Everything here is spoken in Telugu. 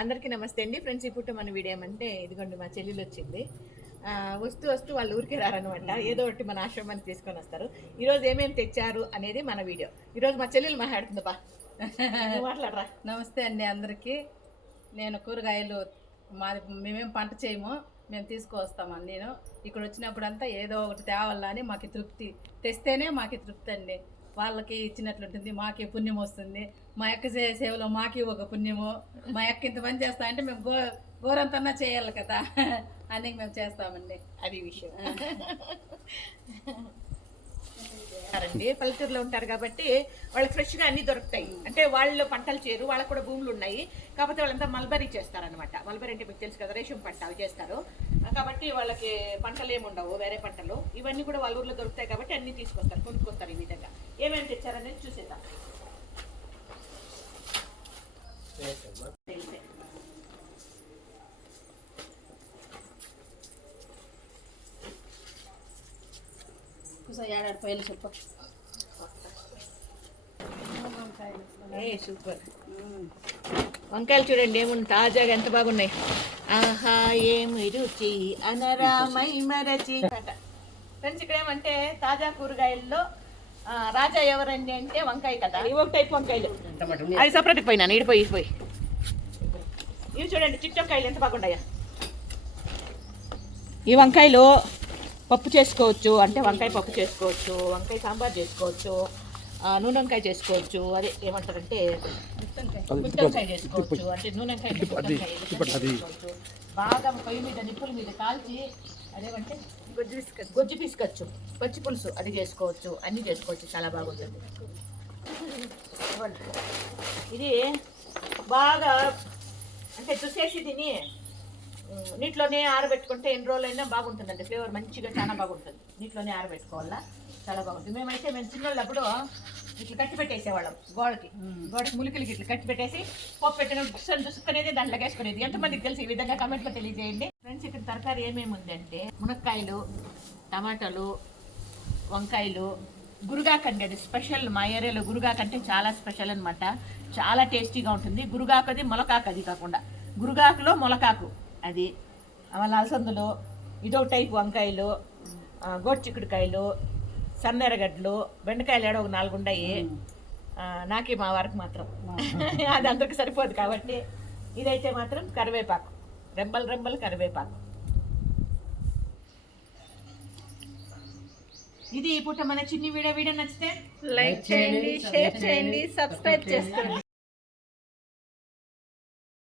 అందరికీ నమస్తే అండి. ఫ్రెండ్స్ ఇప్పుడు మన వీడియో ఏమంటే ఇదిగోండి మా చెల్లెలు వచ్చింది. వస్తూ వస్తూ వాళ్ళు ఊరికే రారనమాట ఏదో ఒకటి మన ఆశ్రమానికి తీసుకొని వస్తారు. ఈరోజు ఏమేమి తెచ్చారు అనేది మన వీడియో. ఈరోజు మా చెల్లెలు మాట్లాడుతుంది బా మాట్లాడరా? నమస్తే అండి అందరికీ. నేను కూరగాయలు మాది మేమేం పంట చేయము. మేము తీసుకువస్తామని నేను. ఇక్కడ వచ్చినప్పుడంతా ఏదో ఒకటి తేవాలని మాకు తృప్తి. తెస్తేనే మాకు తృప్తి అండి. వాళ్ళకి ఇచ్చినట్లుంటుంది మాకే పుణ్యం వస్తుంది. మా యొక్క సేవలో మాకి ఒక పుణ్యము. మా యొక్క ఇంత పని చేస్తా అంటే మేము గో గోరంతన్నా చేయాలి కదా. అని మేము చేస్తామండి. అది విషయం. ఉంటారండి పల్లెటూరులో ఉంటారు కాబట్టి వాళ్ళకి ఫ్రెష్గా అన్ని దొరుకుతాయి. అంటే వాళ్ళు పంటలు చేరు వాళ్ళకు కూడా భూములు ఉన్నాయి. కాకపోతే వాళ్ళంతా మల్బరీ చేస్తారనమాట మల్బరీ అంటే మీకు తెలుసు కదా రేషన్ పంట అవి చేస్తారు. కాబట్టి వాళ్ళకి పంటలు ఏమి ఉండవు వేరే పంటలు. ఇవన్నీ కూడా వాళ్ళ ఊర్లో దొరుకుతాయి కాబట్టి అన్ని తీసుకొస్తారు కొనుక్కొస్తారు ఈ విధంగా. ఏమేమి తెచ్చారనేది చూసేద్దాం. తెలిసే. ఒకసారి ఏడాది పోయిన చెప్పు. ఏ సూపర్. వంకాయలు చూడండి ఏముంది? తాజాగా ఎంత బాగున్నాయి? ఆహా ఏమి రుచి? అనరామై మరచి ఫ్రెండ్స్ ఇక్కడ ఏమంటే తాజా కూరగాయల్లో రాజా ఎవరండి అంటే వంకాయ కదా? ఇవి ఒక టైప్ వంకాయలు. అది సపరేట్ పోయినాను ఇడిపోయి పోయి ఇవి చూడండి చిట్టి వంకాయలు ఎంత బాగున్నాయా ఈ వంకాయలు పప్పు చేసుకోవచ్చు అంటే వంకాయ పప్పు చేసుకోవచ్చు వంకాయ సాంబార్ చేసుకోవచ్చు ఆ, నూనె వంకాయ చేసుకోవచ్చు అదే ఏమంటారంటే చేసుకోవచ్చు అంటే నూనె వంకాయ. బాగా పొయ్యి మీద నిప్పుల మీద కాల్చి అదేమంటే గొజ్జు పిసుకొచ్చు గొజ్జు పిసుకొచ్చు పచ్చి పులుసు అది చేసుకోవచ్చు అన్ని చేసుకోవచ్చు. చాలా బాగుంటుంది. ఇది బాగా అంటే చూసేసి దీన్ని నీటిలోనే ఆరబెట్టుకుంటే ఎన్ని రోజులైనా బాగుంటుందండి. ఫ్లేవర్ మంచిగా చాలా బాగుంటుంది. నీటిలోనే ఆరబెట్టుకోవాలా? చాలా బాగుంటుంది. మేమైతే మేము చిన్నప్పుడు ఇట్లా కట్టి పెట్టేసేవాళ్ళం గోడకి. గోడకి ములికలకి ఇట్లా కట్టి పెట్టేసి పప్పు పెట్టిన దుస్తులు చూసుకునేది దాంట్లో వేసుకునేది. ఎంతమందికి తెలిసి ఈ విధంగా కమెంట్లో తెలియజేయండి. ఫ్రెండ్స్ ఇక్కడ తరకారీ ఏమేమి ఉందంటే మునక్కాయలు టమాటాలు వంకాయలు గురుగాకండి. అది స్పెషల్ మా ఏరియాలో గురుగాకు అంటే చాలా స్పెషల్ అనమాట చాలా టేస్టీగా ఉంటుంది. గురుగాకు అది మొలకాకు అది కాకుండా. గురుగాకులో మొలకాకు. అది మళ్ళీ అలసందులు ఇదో టైప్ వంకాయలు ఆ, సన్నెరగడ్డలు బెండకాయలు ఏడో ఒక నాలుగు ఉన్నాయి నాకే మా వారికి మాత్రం. అది అందరికి సరిపోదు కాబట్టి ఇదైతే మాత్రం కరివేపాకు. రెబ్బలు రెబ్బలు కరివేపాకు. ఇది ఈ పూట మన చిన్ని వీడియో వీడియో నచ్చితే లైక్ చేయండి షేర్ చేయండి సబ్స్క్రైబ్ చేసుకోండి.